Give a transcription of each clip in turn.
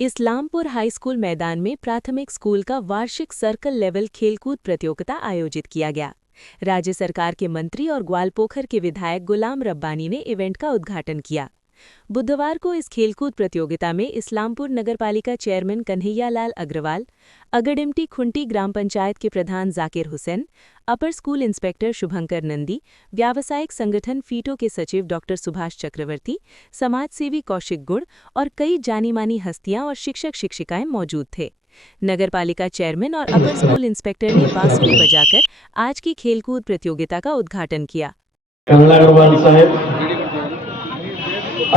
Islampur high school मैदान में प्राथमिक स्कूल का वार्षिक सर्कल लेवल खेलकूद प्रतियोगिता आयोजित किया गया। राज्य सरकार के मंत्री और ग्वालपोखर के विधायक गुलाम रब्बानी ने इवेंट का उद्घाटन किया। बुधवार को इस खेलकूद प्रतियोगिता में इस्लामपुर नगरपालिका चेयरमैन कन्हैयालाल अग्रवाल, अगडिमटी खुंटी ग्राम पंचायत के प्रधान जाकिर हुसैन, अपर स्कूल इंस्पेक्टर शुभंकर नंदी, व्यावसायिक संगठन फीटो के सचिव डॉ सुभाष चक्रवर्ती, समाजसेवी कौशिक गुड़ और कई जानी-मानी हस्तियां और शिक्षक-शिक्षिकाएं मौजूद थे। नगरपालिका चेयरमैन और अपर स्कूल इंस्पेक्टर ने बांसुरी बजाकर आज की खेलकूद प्रतियोगिता का उद्घाटन किया।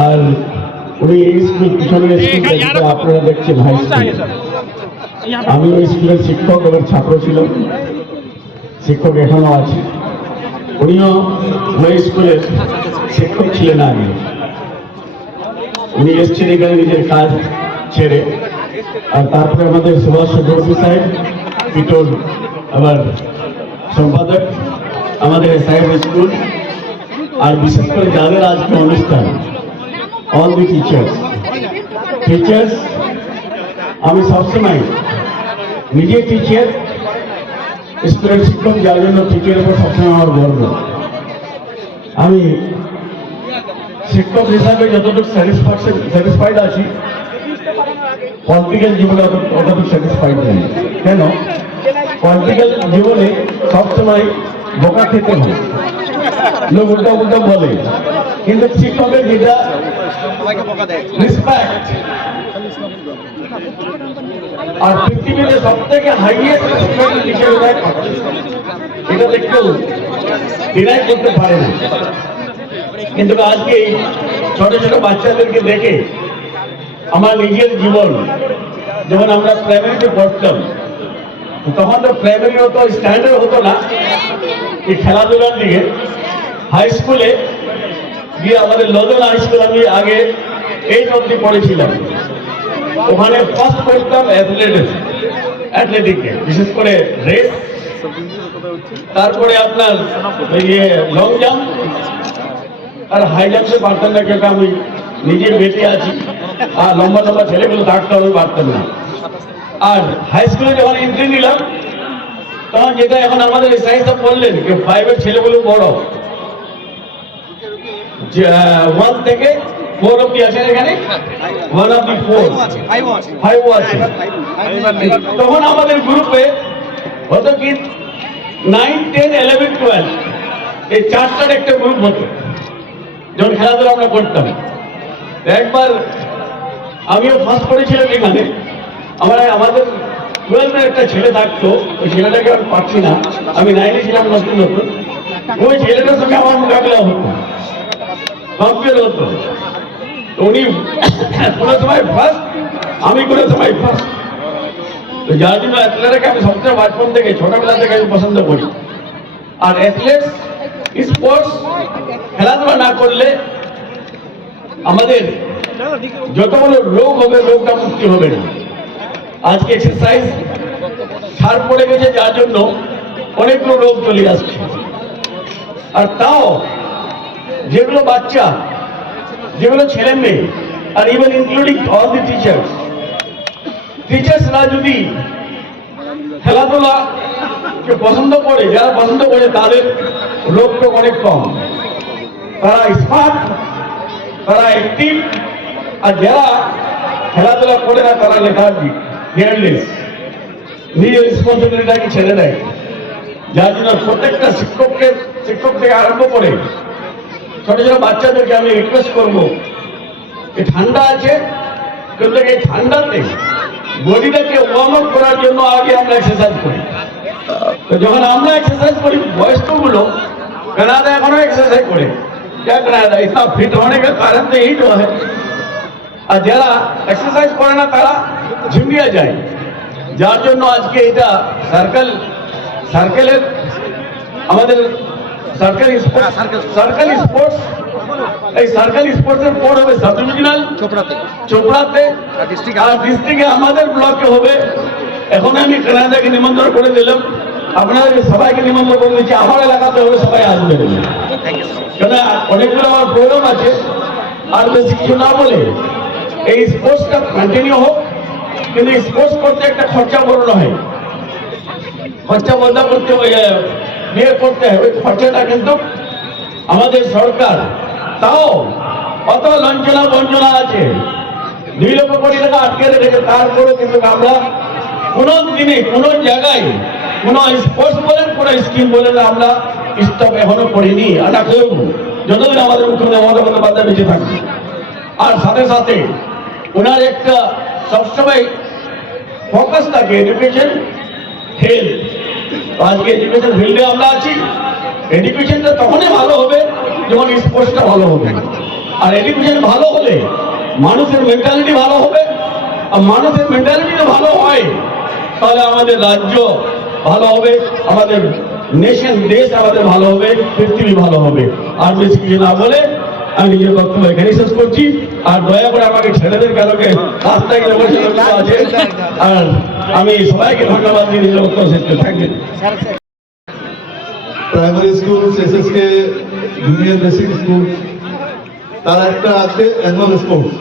আর উনি এই স্কুল পিছনে স্কুল আপনারা দেখছেন হাই স্কুল। আমি ওই স্কুলের শিক্ষক এবং ছাত্র ছিলাম, শিক্ষক এখনো আছি। উনিও ওই স্কুলের শিক্ষক ছিলেন আগে। উনি এসছেন এখানে নিজের কাজ ছেড়ে। আর তারপরে আমাদের সুভাষ চক্রবর্তী সাহেব পিটোর আবার সম্পাদক, আমাদের সাহেব স্কুল, আর বিশেষ করে যাদের আজকে অনুষ্ঠান all the teachers আমি সবসময় নিজে টিচার, স্কুলের শিক্ষক, যার জন্য টিচারের উপর সবসময় আমার গর্ব। আমি শিক্ষক হিসাবে যতটুকু স্যাটিসফাইড আছি, পলিটিক্যাল জীবনে অতটুকু স্যাটিসফাইড নেই। কেন? পলিটিক্যাল জীবনে সবসময় বোকা খেতে হয়, লোক উল্টা উল্টা বলে, কিন্তু শিক্ষকের যেটা রেসপেক্ট আর পৃথিবীতে সব থেকে হাইয়েস্ট রেসপেক্ট হিসেবে এটা দেখতেও ডিনাই করতে পারে না। কিন্তু আজকে এই ছোট ছোট বাচ্চাদেরকে দেখে আমার নিজের জীবন, যখন আমরা প্রাইমারিতে পড়তাম তখন তো প্রাইমারি অত স্ট্যান্ডার্ড হতো না এই খেলাধুলার দিকে। হাই স্কুলে গিয়ে আমাদের লদন হাই স্কুল আমি আগে 8 অবধি পড়েছিলাম, ওখানে ফার্স্ট করতাম অ্যাথলেটিকে, বিশেষ করে রেস, তারপরে আপনার লং জাম্প আর হাই জাম্পে পারতাম না, কেন আমি নিজে বেঁচে আছি আর লম্বা লম্বা ছেলেগুলো থাকতে আমি পারতাম না। আর হাই স্কুলে যখন এন্ট্রি নিলাম তখন যেটা এখন আমাদের সায়েন্সটা বললেন যে 5 এর ছেলেগুলো বড়, 1 থেকে 4 অব্দি আছেন এখানে, 1 অব্দি 4, 5 আছে। তখন আমাদের গ্রুপে হতো কি 9, 10, 11, 12 এই চারটার একটা গ্রুপ হতো যখন খেলাধুলা আমরা করতাম। একবার আমিও ফার্স্ট করেছিলাম এখানে। আমাদের 12 একটা ছেলে থাকতো, ওই ছেলেটাকে আমি পাচ্ছি না, আমি 9-এ ছিলাম নতুন নতুন। ওই ছেলেটার সঙ্গে আমার মোকাবিলা হতো, কম্পেয়ার হতো। উনি কোনো সময় ফার্স্ট, আমি কোনো সময় ফার্স্ট। তো যার জন্য অ্যাথলেটকে আমি সবচেয়ে বাচ্চন থেকে, ছোটবেলা থেকে আমি পছন্দ করি। আর অ্যাথলেট স্পোর্টস খেলাধুলা না করলে আমাদের যতগুলো রোগ হবে, রোগটা মুক্তি হবে না। আজকে এক্সারসাইজ ছাড় পড়ে গেছে, যার জন্য অনেকগুলো রোগ চলে আসছে। আর তাও যেগুলো বাচ্চা, যেগুলো ছেলে মেয়ে, আর ইভেন ইনক্লুডিং অল দি টিচার্সরা যদি খেলাধুলাকে পছন্দ করে, যারা পছন্দ করে তাদের রোগটা অনেক কম, তারা স্মার্ট, তারা অ্যাক্টিভ। আর যারা খেলাধুলা করে না তারা লেথার্জিক, কেয়ারলেস, নিজের রেসপন্সিবিলিটিটাকে ছেড়ে দেয়। যার জন্য প্রত্যেকটা শিক্ষক থেকে আরম্ভ করে ছোট ছোট বাচ্চাদেরকে আমি রিকোয়েস্ট করবো, এই ঠান্ডা আছে কিন্তু এই ঠান্ডাতে বডিটাকে ওয়ার্ম আপ করার জন্য আগে আমরা এক্সারসাইজ করি। তো যখন আমরা এক্সারসাইজ করি, বয়স্কগুলো কানাডা এখনো এক্সারসাইজ করে, क्या कनाडा इतना फिट होने का कारण तो यही तो है। আর যারা এক্সারসাইজ করে না তারা ঝিমিয়ে যায়, যার জন্য আজকে এটা সার্কেলের আমাদের সার্কেল স্পোর্টস, এই সার্কেল স্পোর্টসের পর হবে সাব ডিভিশনাল চোপড়াতে, আর ডিস্ট্রিক্টে আমাদের ব্লকে হবে। এখন আমি কানাডাকে নিমন্ত্রণ করে দিলাম, আপনাদের সবাইকে নিমন্ত্রণ করে দিচ্ছি, আমার এলাকাতে হবে, সবাই আসবে। কেন অনেকগুলো আমার প্রোগ্রাম আছে। আর বেশি কিছু না বলে এই স্পোর্টসটা কন্টিনিউ হোক। কিন্তু স্পোর্টস করতে একটা খরচা বড় হয়, খরচা বন্ধ করতে বিয়ে করতে হয়, ওই খরচাটা কিন্তু আমাদের সরকার তাও অত লঞ্চনা বঞ্চনা আছে, 2 লক্ষ কোটি টাকা আটকে রেখেছে, তারপরে কিন্তু আমরা কোনো দিনে কোনো জায়গায় কোনো স্পোর্টস বলেন কোনো স্কিম বলেন আমরা স্টপ এখনো করিনি, এটা করব যতদিন আমাদের মুখ্যমন্ত্রী মমতা বন্দ্যোপাধ্যায় বেঁচে থাকবে। আর সাথে সাথে ওনার একটা সবসময় ফোকাস থাকে এডুকেশন হেলথ। আজকে এডুকেশন ফিল্ডে আমরা আছি, এডুকেশনটা তখনই ভালো হবে যখন স্পোর্টসটা ভালো হবে। আর এডুকেশন ভালো হলে মানুষের মেন্টালিটি ভালো হবে, আর মানুষের মেন্টালিটি ভালো হয় তাহলে আমাদের রাজ্য ভালো হবে, আমাদের নেশন দেশ আমাদের ভালো হবে, পৃথিবী ভালো হবে। আর বেশি কিছু না বলে আমি নিজের বক্তব্য এখানে শেষ করছি। আর দয়া করে আমাকে ছেলেদের কারণে রাস্তায় আছে, আর আমি সবাইকে ধন্যবাদ দিয়ে নিজের বক্তব্য শেষ করে থাকবেন। Primary school, SSK junior basic school, তার একটা আছে অ্যানুয়াল স্পোর্টস।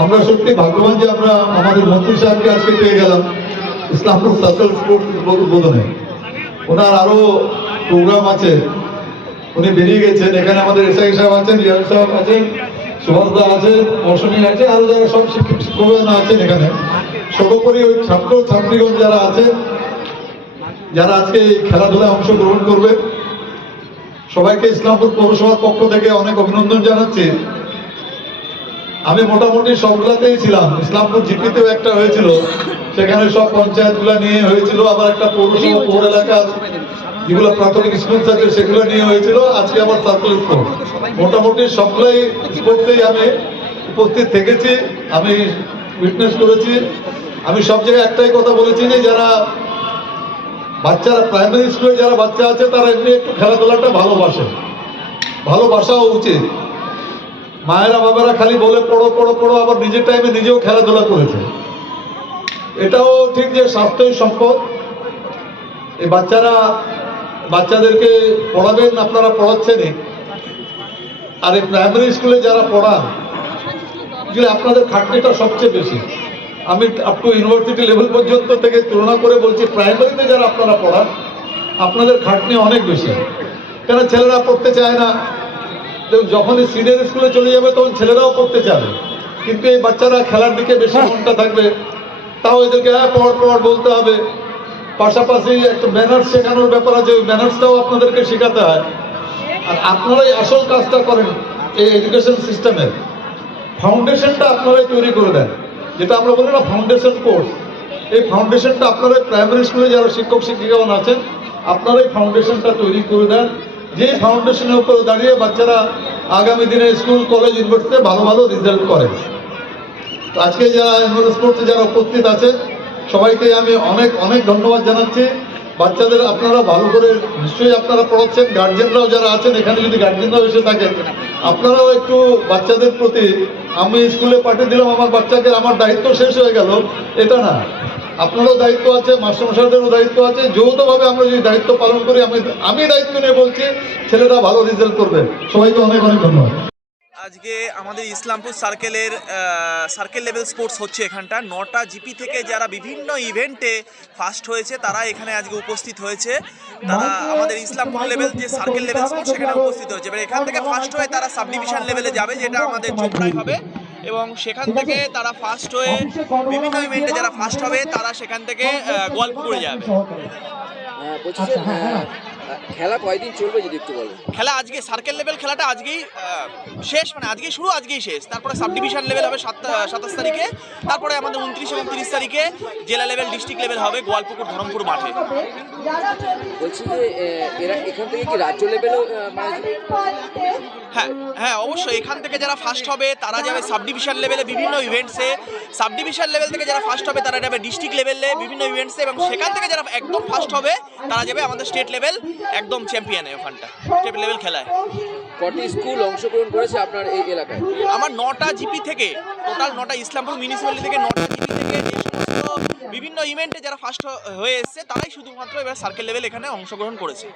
আমরা সত্যি ভাগ্যবান যে আমরা আমাদের মন্ত্রী সাহেবকে আজকে পেয়ে গেলাম ইসলামপুর সার্কেল স্পোর্টস উদ্বোধনে। ওনার আরো প্রোগ্রাম আছে, উনি বেরিয়ে গেছেন। এখানে আমাদের এসআই সাহেব আছেন, রিয়াল সাহেব আছেন, সুভাষ দা আছে, মৌসুমী আছে, আরো যারা সব শিক্ষক আছেন এখানে। সর্বোপরি ওই ছাত্র ছাত্রীগণ যারা আছে, যারা আজকে এই খেলাধুলায় অংশগ্রহণ করবে, সবাইকে ইসলামপুর পৌরসভার পক্ষ থেকে অনেক অভিনন্দন জানাচ্ছি। আমি মোটামুটি সবগুলাতেই ছিলাম, ইসলামপুর জিপিতেও একটা হয়েছিল, সেখানে সব পঞ্চায়েতগুলা নিয়ে হয়েছিল, আবার একটা পৌরসভা পৌর এলাকার যেগুলো প্রাথমিক স্কুল থাকে সেগুলো নিয়ে হয়েছিল, আজকে আবার সার্কেল স্পোর্ট। মোটামুটি সবগুলাই স্পোর্টসেই আমি উপস্থিত থেকেছি, আমি উইটনেস করেছি। আমি সব জায়গায় একটাই কথা বলেছি যে যারা বাচ্চারা প্রাইমারি স্কুলে যারা বাচ্চা আছে তারা এমনি একটু খেলাধুলাটা ভালোবাসাও উচিত। মায়েরা বাবারা খালি বলে পড়ো পড়ো পড়ো, আবার নিজের টাইমে নিজেও খেলাধুলা করেছে। এটাও ঠিক যে স্বাস্থ্যই সম্পদ। এই বাচ্চাদেরকে পড়াবেন, আপনারা পড়াচ্ছেনই। আর এই প্রাইমারি স্কুলে যারা পড়ান, আপনাদের খাটনিটা সবচেয়ে বেশি। আমি আপ টু ইউনিভার্সিটি লেভেল পর্যন্ত থেকে তুলনা করে বলছি, প্রাইমারিতে যারা আপনারা পড়ান আপনাদের খাটনি অনেক বেশি। কেন ছেলেরা পড়তে চায় না, যখনই সিনিয়র স্কুলে চলে যাবে তখন ছেলেরাও পড়তে চাবে, কিন্তু এই বাচ্চারা খেলার দিকে বেশি মনটা থাকবে। তাও এদেরকে পড় বলতে হবে, পাশাপাশি একটা ম্যানার্স শেখানোর ব্যাপার আছে, ওই ম্যানার্সটাও আপনাদেরকে শেখাতে হয়। আর আপনারাই আসল কাজটা করেন, এই এডুকেশন সিস্টেমের ফাউন্ডেশনটা আপনারাই তৈরি করে দেন, যেটা আমরা বলি না ফাউন্ডেশন কোর্স। এই ফাউন্ডেশনটা আপনারাই প্রাইমারি স্কুলে যারা শিক্ষক শিক্ষিকাগণ আছেন আপনারাই ফাউন্ডেশনটা তৈরি করে দেন, যে ফাউন্ডেশনের উপরে দাঁড়িয়ে বাচ্চারা আগামী দিনে স্কুল কলেজ ইউনিভার্সিটিতে ভালো ভালো রেজাল্ট করে। তো আজকে যারা অ্যানুয়াল স্পোর্টসে যারা উপস্থিত আছে সবাইকে আমি অনেক অনেক ধন্যবাদ জানাচ্ছি। বাচ্চাদের আপনারা ভালো করে নিশ্চয়ই আপনারা পড়াচ্ছেন, গার্জেনরাও যারা আছেন এখানে যদি গার্জেনরাও এসে থাকেন আপনারাও একটু বাচ্চাদের প্রতি, আমি স্কুলে পাঠিয়ে দিলাম আমার বাচ্চাকে, আমার দায়িত্ব শেষ হয়ে গেল এটা না, আপনারও দায়িত্ব আছে, মাস্টারমশাইদেরও দায়িত্ব আছে। যৌথভাবে আমরা যদি দায়িত্ব পালন করি, আমি দায়িত্ব নিয়ে বলছি ছেলেরা ভালো রেজাল্ট করবে। সবাইকে অনেক অনেক ধন্যবাদ। আজকে আমাদের ইসলামপুর সার্কেল লেভেল স্পোর্টস হচ্ছে এখানটা। 9টা জিপি থেকে যারা বিভিন্ন ইভেন্টে ফার্স্ট হয়েছে তারা এখানে আজকে উপস্থিত হয়েছে। তারা আমাদের ইসলামপুর লেভেল যে সার্কেল লেভেল স্পোর্টস সেখানে উপস্থিত হয়েছে। এবার এখান থেকে ফার্স্ট হয়ে তারা সাব ডিভিশন লেভেলে যাবে, যেটা আমাদের চোপড়ায় হবে, এবং সেখান থেকে তারা ফার্স্ট হয়ে বিভিন্ন ইভেন্টে যারা ফার্স্ট হবে তারা সেখান থেকে গোয়ালপুকুরে যাবে। বলছি যে খেলা কয়দিন চলবে যদি একটু বলেন? খেলা আজকে সার্কেল লেভেল খেলাটা আজকেই শেষ, মানে আজকেই শুরু আজকেই শেষ। তারপরে সাব ডিভিশন লেভেল হবে 27 তারিখে, তারপরে আমাদের 29 এবং 30 তারিখে জেলা লেভেল ডিস্ট্রিক্ট লেভেল হবে গোয়ালপুকুর ধরমপুর মাঠে। বলছি যে এরা এখান থেকে কি রাজ্য লেভেলও হ্যাঁ অবশ্যই এখান থেকে যারা ফার্স্ট হবে তারা যাবে সাব ডিভিশন লেভেলে বিভিন্ন ইভেন্টসে, সাব ডিভিশন লেভেল থেকে যারা ফার্স্ট হবে তারা যাবে ডিস্ট্রিক্ট লেভেলে বিভিন্ন ইভেন্টসে, এবং সেখান থেকে যারা একদম ফার্স্ট হবে তারা যাবে আমাদের স্টেট লেভেল একদম চ্যাম্পিয়নে, ওখানটা স্টেট লেভেল খেলায়। কটি স্কুল অংশগ্রহণ করেছে আপনার এই এলাকায়? আমার 9টা জিপি থেকে, টোটাল 9টা ইসলামপুর মিউনিসিপ্যালিটি থেকে 9টা জিপি থেকে যে সমস্ত বিভিন্ন ইভেন্টে যারা ফার্স্ট হয়ে এসেছে তারাই শুধুমাত্র এবার সার্কেল লেভেল এখানে অংশগ্রহণ করেছে।